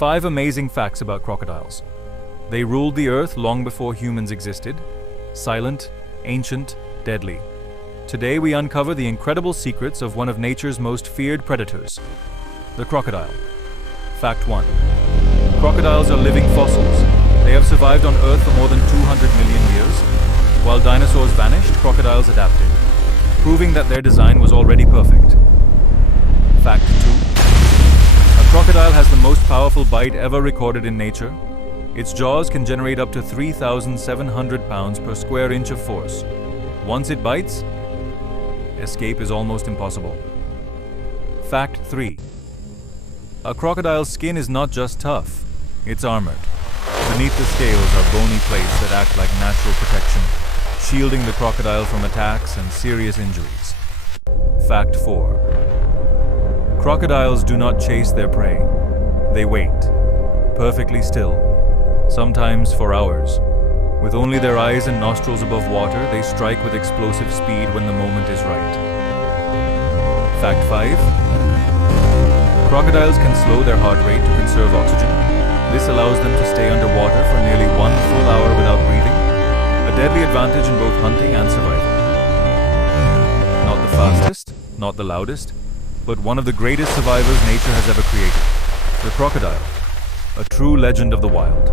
5 amazing facts about crocodiles. They ruled the earth long before humans existed. Silent, ancient, deadly. Today we uncover the incredible secrets of one of nature's most feared predators, the crocodile. Fact 1. Crocodiles are living fossils. They have survived on Earth for more than 200 million years. While dinosaurs vanished, crocodiles adapted, proving that their design was already perfect. Fact 2. A crocodile has the most powerful bite ever recorded in nature. Its jaws can generate up to 3,700 pounds per square inch of force. Once it bites, escape is almost impossible. Fact 3. A crocodile's skin is not just tough, it's armored. Beneath the scales are bony plates that act like natural protection, shielding the crocodile from attacks and serious injuries. Fact 4. Crocodiles do not chase their prey. They wait, perfectly still, sometimes for hours. With only their eyes and nostrils above water, they strike with explosive speed when the moment is right. Fact 5. Crocodiles can slow their heart rate to conserve oxygen. This allows them to stay underwater for nearly 1 full hour without breathing, a deadly advantage in both hunting and survival. Not the fastest, not the loudest, but one of the greatest survivors nature has ever created. The crocodile, a true legend of the wild.